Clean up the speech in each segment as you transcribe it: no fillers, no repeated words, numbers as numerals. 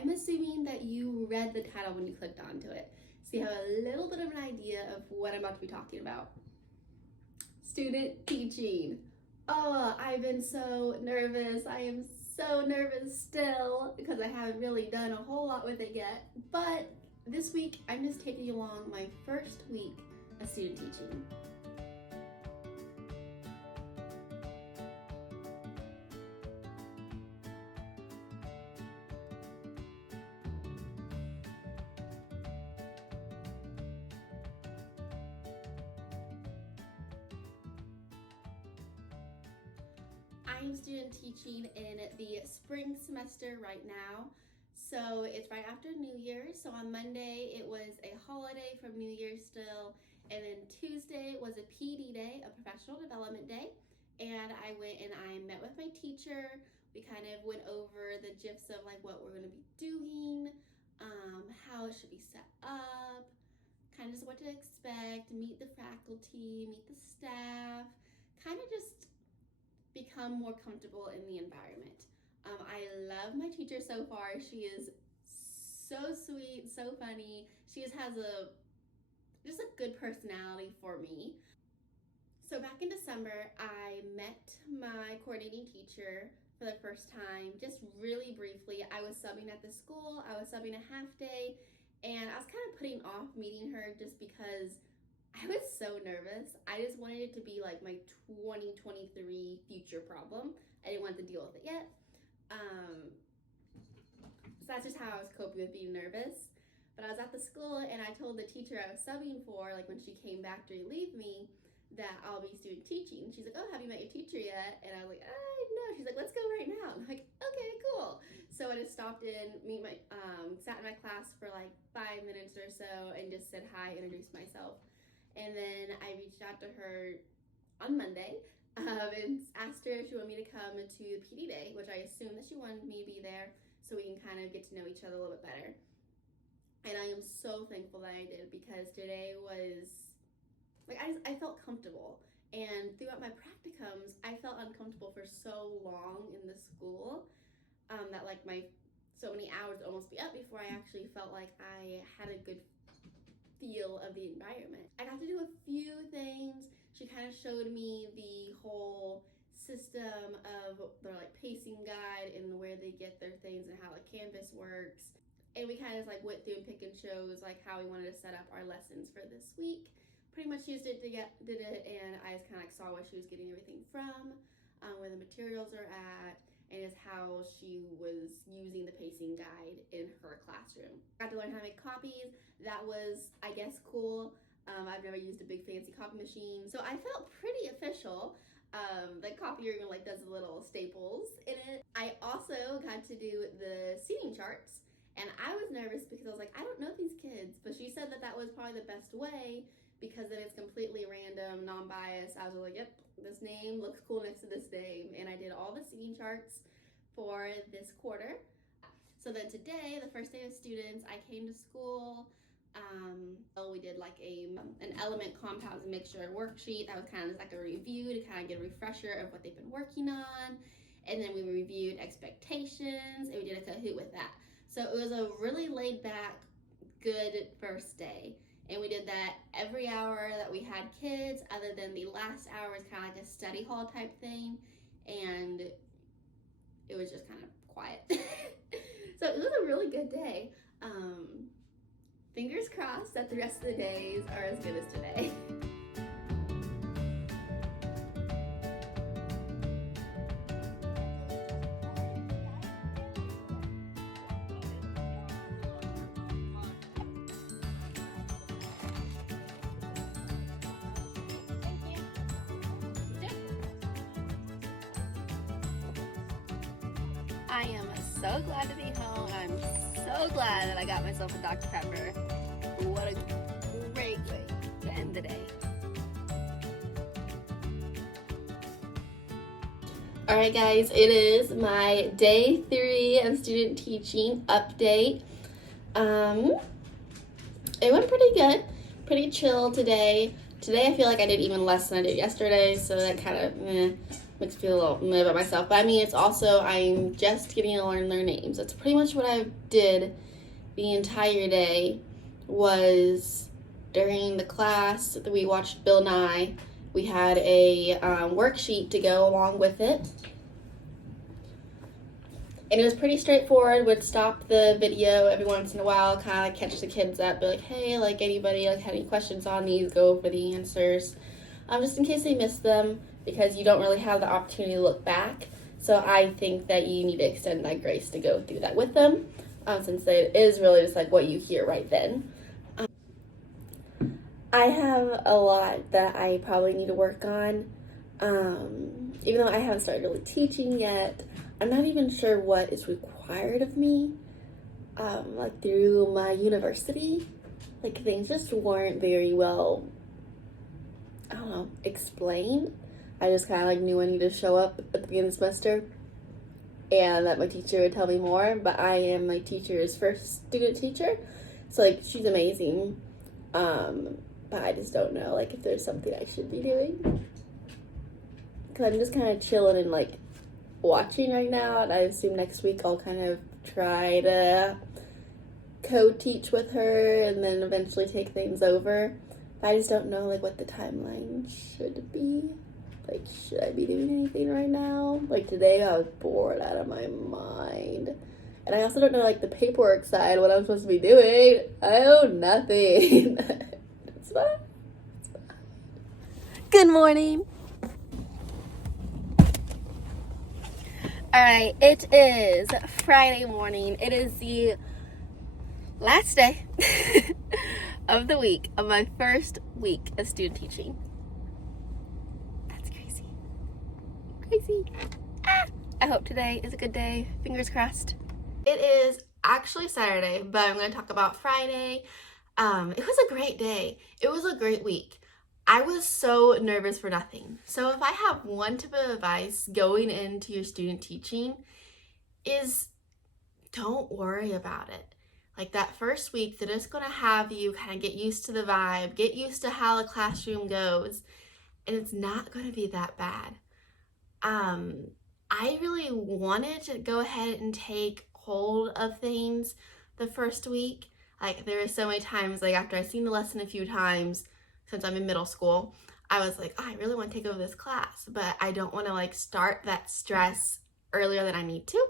I'm assuming that you read the title when you clicked onto it, so you have a little bit of an idea of what I'm about to be talking about. Student teaching. Oh, I've been so nervous. I am so nervous still because I haven't really done a whole lot with it yet. But this week, I'm just taking you along my first week of student teaching. I am student teaching in the spring semester right now. So it's right after New Year's. So on Monday it was a holiday from New Year's still, and then Tuesday was a PD day, a professional development day. And I went and I met with my teacher. We kind of went over the gifs of like what we're going to be doing, how it should be set up, kind of just what to expect, meet the faculty, meet the staff, kind of just become more comfortable in the environment. I love my teacher so far. She is so sweet, so funny. She just has just a good personality for me. So back in December, I met my coordinating teacher for the first time, just really briefly. I was subbing at the school. I was subbing a half day, and I was kind of putting off meeting her just because I was so nervous. I just wanted it to be like my 2023 future problem. I didn't want to deal with it yet. So that's just how I was coping with being nervous. But I was at the school and I told the teacher I was subbing for, like when she came back to relieve me, that I'll be student teaching. She's like, oh, have you met your teacher yet? And I was like, no. She's like, let's go right now. I'm like, okay, cool. So I just stopped in, sat in my class for like 5 minutes or so and just said hi, introduced myself. And then I reached out to her on Monday and asked her if she wanted me to come to the PD day, which I assumed that she wanted me to be there so we can kind of get to know each other a little bit better. And I am so thankful that I did, because today was, like, I felt comfortable. And throughout my practicums, I felt uncomfortable for so long in the school that like so many hours would almost be up before I actually felt like I had a good feel of the environment. I got to do a few things. She kind of showed me the whole system of their like pacing guide and where they get their things and how the Canvas works. And we kind of like went through and pick and chose like how we wanted to set up our lessons for this week. Pretty much used it did it, and I just kind of like saw where she was getting everything from, where the materials are at, and is how she was using the pacing guide in her classroom. Got to learn how to make copies. That was, I guess, cool. I've never used a big fancy copy machine, so I felt pretty official. The copier even like does the little staples in it. I also got to do the seating charts, and I was nervous because I was like, I don't know these kids, but she said that was probably the best way, because then it's completely random, non-biased. I was like, yep, this name looks cool next to this name. And I did all the seating charts for this quarter. So then today, the first day of students, I came to school. We did like an element compounds mixture worksheet. That was kind of just like a review to kind of get a refresher of what they've been working on. And then we reviewed expectations, and we did a Kahoot with that. So it was a really laid back, good first day. And we did that every hour that we had kids, other than the last hour was kind of like a study hall type thing. And it was just kind of quiet. So it was a really good day. Fingers crossed that the rest of the days are as good as today. I am so glad to be home. I'm so glad that I got myself a Dr. Pepper. What a great way to end the day. Alright guys, it is my day 3 of student teaching update. It went pretty good, pretty chill today. Today I feel like I did even less than I did yesterday, so that kind of makes me feel a little meh about myself. But I mean, it's also, I'm just getting to learn their names. That's pretty much what I did the entire day. Was during the class that we watched Bill Nye, we had a worksheet to go along with it. And it was pretty straightforward. Would stop the video every once in a while, kind of like catch the kids up, be like, hey, like anybody like had any questions on these, go over the answers, just in case they missed them, because you don't really have the opportunity to look back. So I think that you need to extend that grace to go through that with them, since it is really just like what you hear right then. I have a lot that I probably need to work on, even though I haven't started really teaching yet. I'm not even sure what is required of me, like through my university. Like things just weren't very well, I don't know, explained. I just kind of like knew I needed to show up at the beginning of the semester and that my teacher would tell me more, but I am my teacher's first student teacher. So like she's amazing, but I just don't know like if there's something I should be doing. Cause I'm just kind of chilling and like watching right now, and I assume next week I'll kind of try to co-teach with her and then eventually take things over. But I just don't know like what the timeline should be. Like, should I be doing anything right now? Like today I was bored out of my mind. And I also don't know like the paperwork side, what I'm supposed to be doing. I know nothing. It's fine. It's fine. Good morning. Alright, it is Friday morning. It is the last day of the week of my first week of student teaching. That's crazy. Crazy. I hope today is a good day. Fingers crossed. It is actually Saturday, but I'm going to talk about Friday. It was a great day. It was a great week. I was so nervous for nothing. So if I have one tip of advice going into your student teaching is don't worry about it. Like that first week, they're just going to have you kind of get used to the vibe, get used to how the classroom goes, and it's not going to be that bad. I really wanted to go ahead and take hold of things the first week. Like there were so many times, like after I've seen the lesson a few times, since I'm in middle school, I was like, oh, I really want to take over this class, but I don't want to like start that stress earlier than I need to.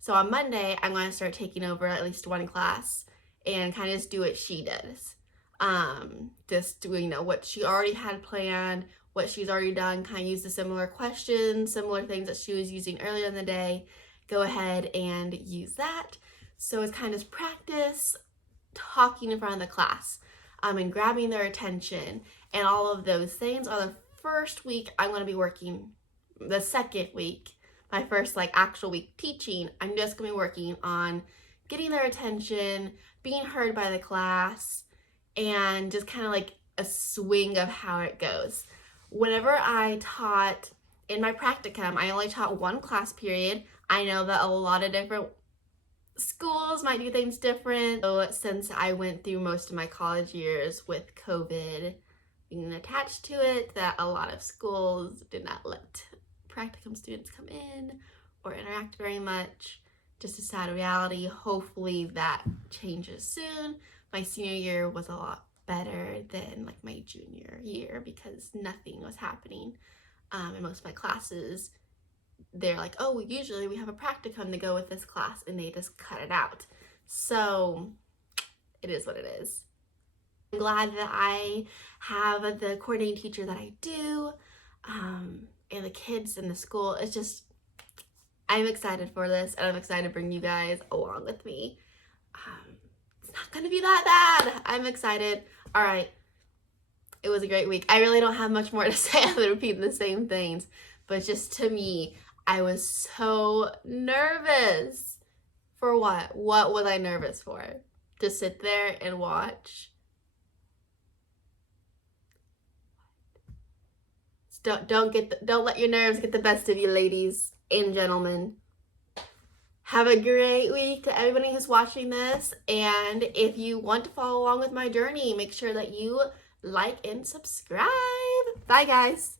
So on Monday, I'm going to start taking over at least one class and kind of just do what she does. Just doing, what she already had planned, what she's already done, kind of use the similar questions, similar things that she was using earlier in the day, go ahead and use that. So it's kind of practice talking in front of the class. And grabbing their attention and all of those things are the first week I'm going to be working. The second week, my first like actual week teaching, I'm just going to be working on getting their attention, being heard by the class, and just kind of like a swing of how it goes. Whenever I taught in my practicum, I only taught one class period. I know that a lot of different schools might do things different. So since I went through most of my college years with COVID being attached to it, that a lot of schools did not let practicum students come in or interact very much. Just a sad reality. Hopefully that changes soon. My senior year was a lot better than like my junior year because nothing was happening. In most of my classes, they're like, oh, usually we have a practicum to go with this class, and they just cut it out. So it is what it is. I'm glad that I have the coordinating teacher that I do, and the kids in the school. It's just, I'm excited for this, and I'm excited to bring you guys along with me. It's not gonna be that bad. I'm excited. All right. It was a great week. I really don't have much more to say other than repeating the same things, but just to me, I was so nervous. For what? What was I nervous for? To sit there and watch? Don't let your nerves get the best of you, ladies and gentlemen. Have a great week to everybody who's watching this, and if you want to follow along with my journey, make sure that you like and subscribe. Bye, guys.